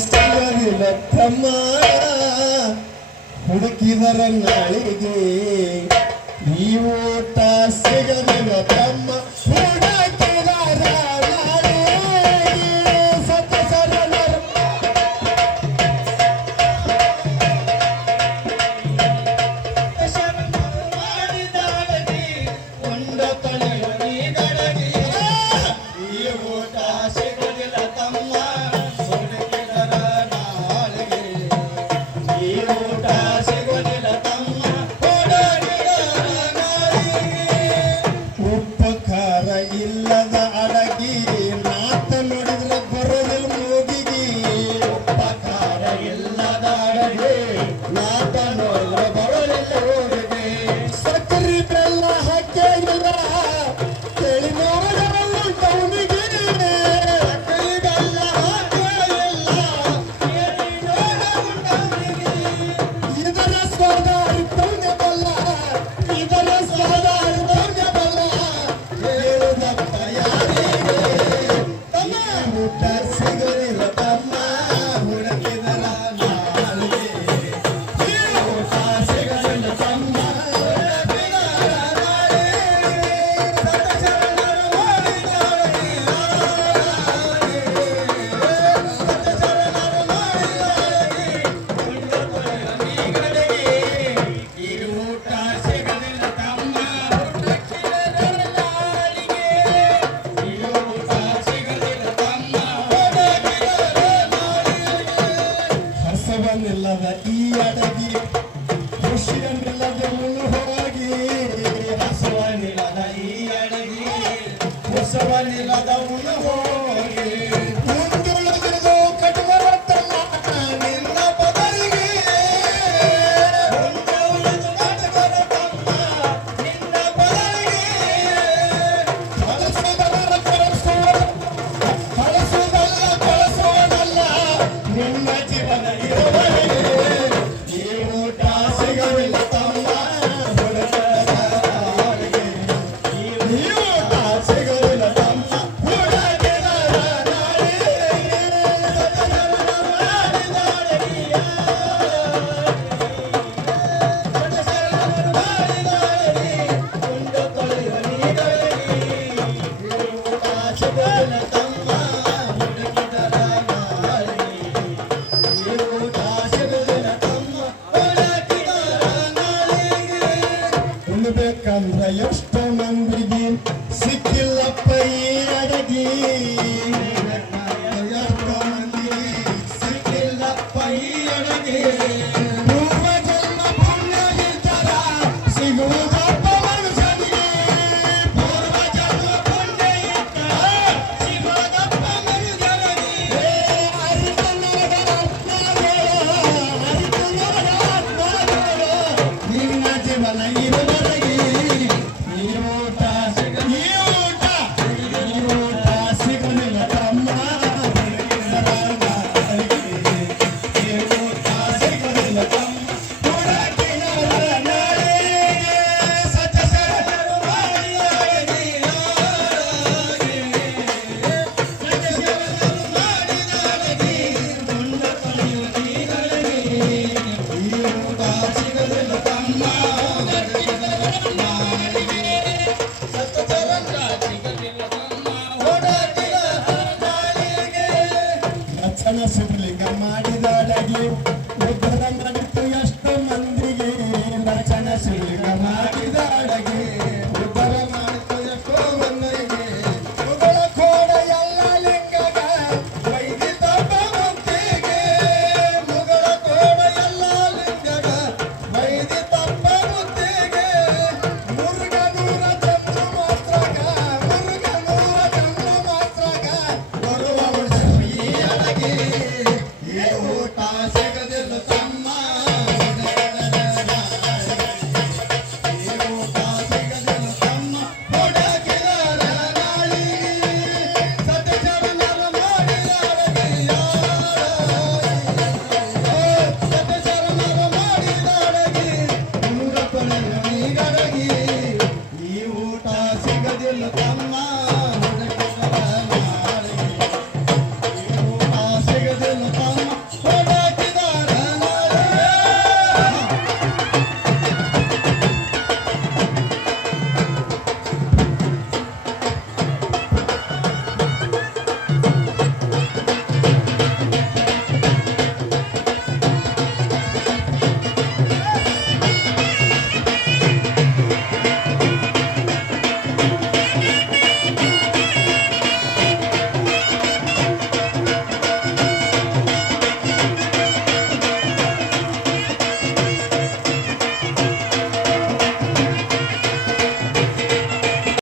ಸಿಗಲಿಲ್ಲ ತಮ್ಮ ಹುಡುಕಿದರ ನಾಳಿಗೆ ಈ ಊಟ ಸಿಗಲಿಲ್ಲ ತಮ್ಮ ಹುಡುಕಿದರ ನಾಳಿಗೆ ಸತ್ಯ ಸರಳರ ಮಾಡಿದಾಳಗಿ ಉಂಡ ತಲೆಯ ನೀಗಳಗಿ ಈ ಊಟ ಸಿಗಲಿಲ್ಲ ತಮ್ಮ ಹುಡುಕಿದರ ನಾಳಿಗೆ ಈ ಊಟ ಸಿಗಲಿಲ್ಲ ತಮ್ಮ ಹುಡುಕಿದರ ನಾಳಿಗೆ ಉಪಕಾರ ಇಲ್ಲದ ಅಡಗಿ ನಾತ ನೋಡಿದ್ರೆ ಬರೋದಿಲ್ಲ ಮೂಗಿಗೆ ಉಪಕಾರ ಇಲ್ಲದ ಅಡಗಿ ನಾತ ನೋಡಿದ್ರೆ ಬರೋದಿಲ್ಲ ಮೂಗಿಗೆ ಸಕ್ಕರೆ ಬೆಲ್ಲ ಹಾಕಿಲ್ಲ ಕೇಳಿ ನೋಡಬಲ್ಲ ಟೌನಿಗೆ ಸಕ್ಕರೆ ಬೆಲ್ಲ ಹಾಕಿಲ್ಲ ಕೇಳಿ ನೋಡಬಲ್ಲ ಟೌನಿಗೆ ಇದರ ಸ್ವಾದ ಅರ್ಥವ್ಯ ಬಲ್ಲ ಇದರ ಸ್ವಾದ ಅರ್ಥವ್ಯ ಬಲ್ಲ ಹೇಳುದಪ್ಪ ಯಾರಿಗೆ ತಮ್ಮ ಊಟ ಸಿಗಲಿಲ್ಲ ತಮ್ಮ ಹುಡುಕಿದರ ನಾಳಿಗೆ ಈ ಊಟ ಸಿಗಲಿಲ್ಲ ತಮ್ಮ ಹುಡುಕಿದರ ನಾಳಿಗೆ ಸತ್ಯಶರಣರು ಮಾಡಿದಾಳಗಿ ಸತ್ಯಶರಣರು ಮಾಡಿದಾಳಗಿ ಉಂಡ ತೊಳೆಯ ನೀಗಳಿಗೆ ಈ ಊಟ ಸಿಗಲಿಲ್ಲ ತಮ್ಮ ಹುಡುಕಿದರ ನಾಳಿಗೆ ಈ ಊಟ ಸಿಗಲಿಲ್ಲ ತಮ್ಮ ಹುಡುಕಿದರ ನಾಳಿಗೆ ಹಸವನಿಲ್ಲದ ಈ ಅಡಗಿ ಖುಷಿಯನ್ನಿಲ್ಲದ ಮುಳು ಹೋಗಿ ಹಸವನಿಲ್ಲದ ಈ ಅಡಗಿ ಹೊಸವನಿಲ್ಲದ ಮುಳು ಹೋಗಿ ಮುಂದುಳಿದು ಕಟುವ ತಮ್ಮ ನಿನ್ನ ಬದಲಿಗೆ ಮುಂದುಳಿದು ಕಟುವ ತಮ್ಮ ನಿನ್ನ ಬದಲಿಗೆ ಕಳಿಸುವುದಲ್ಲ ಕಳಿಸುವುದಲ್ಲ ನಿನ್ನ ಜೀವನ ಇರುವವರೆಗೆ ಈ ಊಟ ಸಿಗಲಿಲ್ಲ ತಮ್ಮ ಹುಡುಕದ ನಾಳಿಗೆ ಈ ಊಟ ಸಿಗಲಿಲ್ಲ ತಮ್ಮ ಹುಡುಕಿದರ ನಾಳಿಗೆ ಸತ್ಯಶರಣರು ಮಾಡಿದಾಳಗಿ ಸತ್ಯಶರಣರು ಮಾಡಿದಾಳಗಿ ಉಂಡ ತೊಳೆಯುವ ನೀಗಳಿಗೆ ಈ ಊಟ ಸಿಗಲಿಲ್ಲ ತಮ್ಮ ಹುಡುಕಿದರ ನಾಳಿಗೆ ಈ ಊಟ ಸಿಗಲಿಲ್ಲ ತಮ್ಮ ಹುಡುಕಿದರ ನಾಳಿಗೆ ಉಣ್ಬೇಕಂದ್ರ ಎಷ್ಟೋ ಮಂದಿಗೆ ಸಿಕ್ಕಿಲ್ಲಪ್ಪ ಈ ಅಡಗಿ